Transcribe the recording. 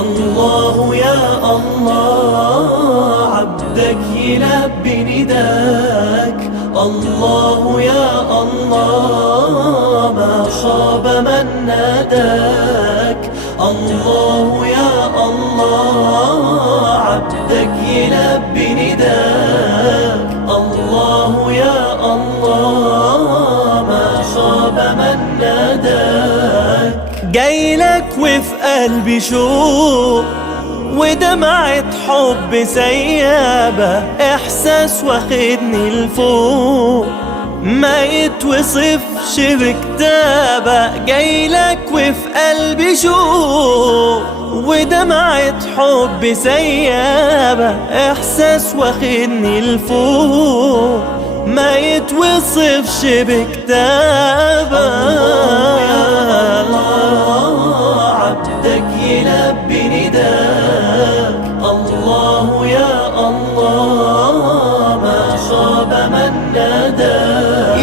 الله يا الله، عبدك يلبي نداك. الله يا الله، ما خاب من ناداك. الله يا الله، عبدك يلبي نداك. الله يا الله، ما خاب من ناداك. جايلك وفي قلبي شوق ودمعة حب سيابة، إحساس واخدني لفوق ما يتوصفش بكتابة. جايلك وفي قلبي شوق ودمعة حب سيابة، إحساس واخدني لفوق ما يتوصفش بكتابة. عبدك يلبي نداك.